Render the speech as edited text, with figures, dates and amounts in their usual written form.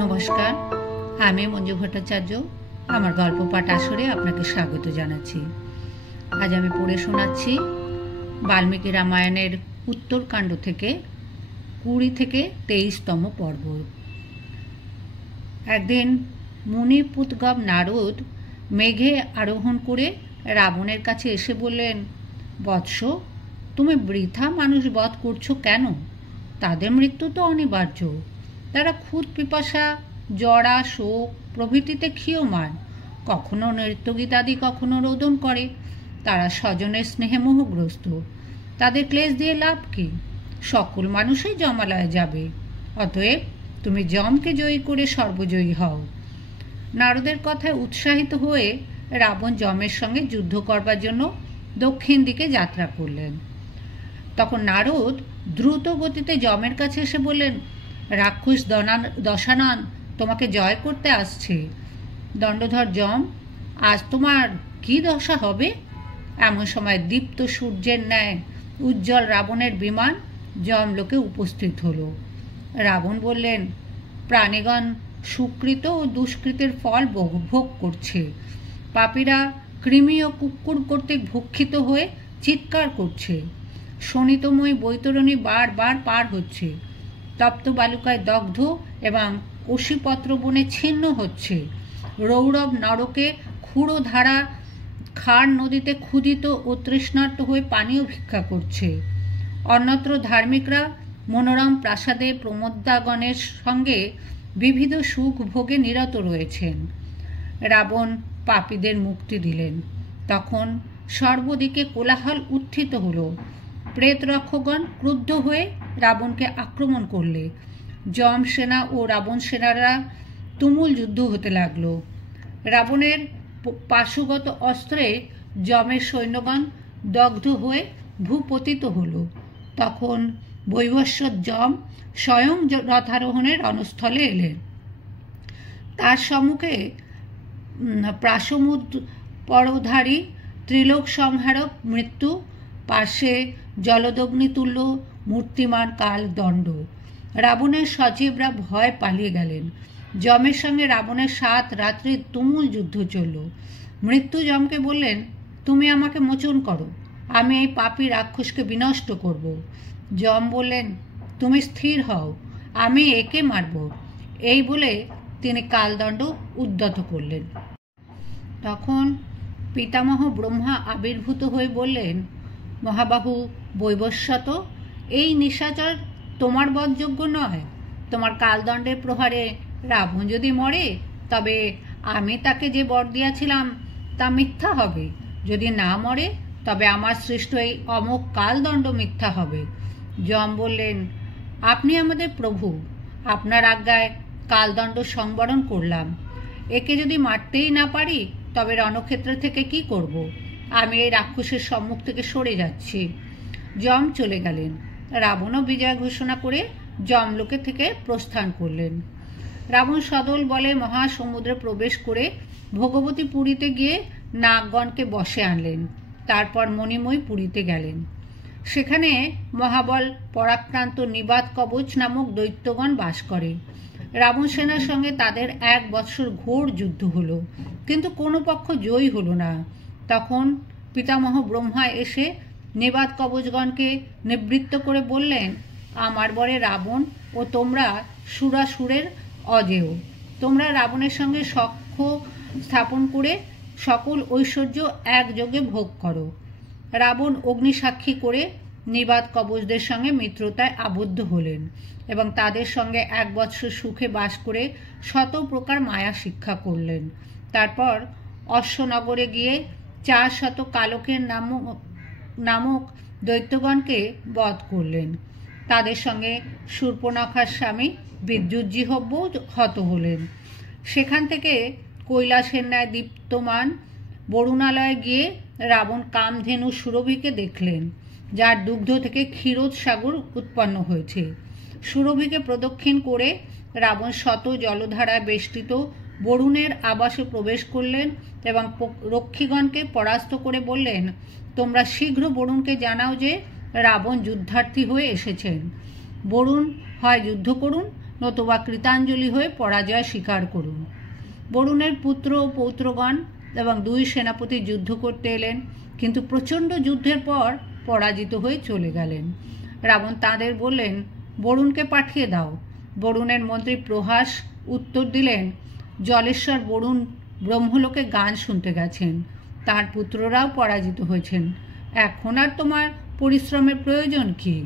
নমস্কার, আমি মঞ্জু ভট্টাচার্য। আমার গল্প পাঠ আসরে আপনাকে স্বাগত জানাচ্ছি। আজ আমি পড়ে শোনাচ্ছি বাল্মীকি রামায়ণের উত্তরকাণ্ড থেকে 20 থেকে 23তম পর্ব। একদিন মুনি পুতগব নারদ মেঘে আরোহণ করে রাবণের কাছে এসে বললেন, বৎস, তুমি বৃথা মানুষ বধ করছো কেন? তাদের মৃত্যু তো অনিবার্য। তারা ক্ষুধ পিপাসা, জরা, শোক প্রভৃতিতে ক্ষীয়মান, কখনো নৃত্যগীতাদি, কখনো রোদন করে। তারা স্বজনের স্নেহে মোহগ্রস্ত। তাদের ক্লেশ দিয়ে লাভ কি? সকল মানুষই যমালয়ে যাবে। অতএব তুমি যমকে জয়ী করে সর্বজয়ী হও। নারদের কথায় উৎসাহিত হয়ে রাবণ যমের সঙ্গে যুদ্ধ করবার জন্য দক্ষিণ দিকে যাত্রা করলেন। তখন নারদ দ্রুত গতিতে যমের কাছে এসে বললেন, রাক্ষস দশানন তোমাকে জয় করতে আসছে। দণ্ডধর যম, আজ তোমার কি দশা হবে? এমন সময় দীপ্ত সূর্যের ন্যায় উজ্জ্বল রাবণের বিমান যমলোকে উপস্থিত হল। রাবণ বললেন, প্রাণীগণ সুকৃত ও দুষ্কৃতের ফল ভোগ করছে। পাপীরা কৃমি ও কুক্কুর কর্তৃক ভক্ষিত হয়ে চিৎকার করছে। শোণিতময়ী বৈতরণী বারবার পার হচ্ছে। তপ্ত বালুকায় দগ্ধ এবং অসিপত্র বনে ছিন্ন হচ্ছে। রৌরব নরকে ক্ষুরধারা খার নদীতে ক্ষুধিত ও তৃষ্ণার্ত হয়ে পানীয় ভিক্ষা করছে। অন্যত্র ধার্মিকরা মনোরম প্রাসাদে প্রমোদাগণের সঙ্গে বিবিধ সুখ ভোগে নিরত রয়েছেন। রাবণ পাপীদের মুক্তি দিলেন। তখন সর্বদিকে কোলাহল উত্থিত হল। প্রেতরক্ষকগণ ক্রুদ্ধ হয়ে রাবণকে আক্রমণ করলে যম সেনা ও রাবণ সেনারা তুমুল যুদ্ধ হতে লাগল। রাবণের পাশুগত অস্ত্রে যমের সৈন্যগণ দগ্ধ হয়ে ভূপতিত হল। তখন বৈবস্বত যম স্বয়ং রথারোহণের রণস্থলে এলেন। তার সম্মুখে প্রাসমুদ পরধারী ত্রিলোক সংহারক মৃত্যু, পার্শ্বে জলদগ্নিতুল্য মূর্তিমান কাল দণ্ড। রাবণের সজীবরা ভয় পালিয়ে গেলেন। যমের সঙ্গে রাবণের 7 রাত্রির তুমুল যুদ্ধ চলল। মৃত্যু যমকে বললেন, তুমি আমাকে মোচন করো, আমি এই পাপী রাক্ষসকে বিনষ্ট করব। যম বললেন, তুমি স্থির হও, আমি একে মারব। এই বলে তিনি কালদণ্ড উদ্যত করলেন। তখন পিতামহ ব্রহ্মা আবির্ভূত হয়ে বললেন, মহাবাহু বৈবস্বত, এই নিশাচর তোমার বধযোগ্য নয়। তোমার কালদণ্ডের প্রহারে রাবণ যদি মরে, তবে আমি তাকে যে বর দিয়াছিলাম তা মিথ্যা হবে। যদি না মরে, তবে আমার সৃষ্ট এই অমোঘ কালদণ্ড মিথ্যা হবে। যম বললেন, আপনি আমাদের প্রভু, আপনার আজ্ঞায় কালদণ্ড সংবরণ করলাম। একে যদি মারতেই না পারি, তবে রণক্ষেত্র থেকে কি করব? আমি এই রাক্ষসের সম্মুখ থেকে সরে যাচ্ছি। যম চলে গেলেন। রাবণও বিজয় ঘোষণা করে যমলোকে থেকে প্রস্থান করলেন। রাবণ সদল বলে মহাসমুদ্রে প্রবেশ করে ভগবতী পুরীতে গিয়ে নাগগণকে বশে আনলেন। তারপর মণিময় পুরীতে গেলেন। সেখানে মহাবল পরাক্রান্ত নিবাত কবচ নামক দৈত্যগণ বাস করে। রাবণ সেনার সঙ্গে তাদের 1 বৎসর ঘোর যুদ্ধ হলো, কিন্তু কোনো পক্ষ জয়ী হলো না। তখন পিতামহ ব্রহ্মা এসে নিবাত কবচগণকে নিবৃত্ত করে বললেন, আমার বরে রাবণ ও তোমরা সুরাসুরের অজেয়। তোমরা রাবণের সঙ্গে সখ্য স্থাপন করে সকল ঐশ্বর্য একযোগে ভোগ করো। রাবণ অগ্নিসাক্ষী করে নিবাত কবচদের সঙ্গে মিত্রতায় আবদ্ধ হলেন এবং তাদের সঙ্গে 1 বৎসর সুখে বাস করে 100 প্রকার মায়া শিক্ষা করলেন। তারপর অশ্বনগরে গিয়ে 400 কালকের নামক দৈত্যগণকে বধ করলেন। তাদের সঙ্গে শূর্পণখার স্বামী বিদ্যুজ্জিহব্য হত হলেন। সেখান থেকে কৈলাসের ন্যায় দীপ্তমান বরুণালয়ে গিয়ে রাবণ কামধেনু সুরভিকে দেখলেন, যার দুগ্ধ থেকে ক্ষীরোদ সাগর উৎপন্ন হয়েছে। সুরভিকে প্রদক্ষিণ করে রাবণ শত জলধারায় বেষ্টিত বরুণের আবাসে প্রবেশ করলেন এবং রক্ষীগণকে পরাস্ত করে বললেন, তোমরা শীঘ্র বরুণকে জানাও যে রাবণ যুদ্ধার্থী হয়ে এসেছেন। বরুণ হয় যুদ্ধ করুন, নতুবা কৃতাঞ্জলি হয়ে পরাজয় স্বীকার করুন। বরুণের পুত্র ও পৌত্রগণ এবং 2 সেনাপতি যুদ্ধ করতে এলেন, কিন্তু প্রচণ্ড যুদ্ধের পর পরাজিত হয়ে চলে গেলেন। রাবণ তাঁদের বললেন, বরুণকে পাঠিয়ে দাও। বরুণের মন্ত্রী প্রহাস উত্তর দিলেন, জলেশ্বর বরুণ ব্রহ্মলোকে গান শুনতে গেছেন, তার পুত্ররাও পরাজিত হয়েছেন, এখন আর তোমার পরিশ্রমের প্রয়োজন কি?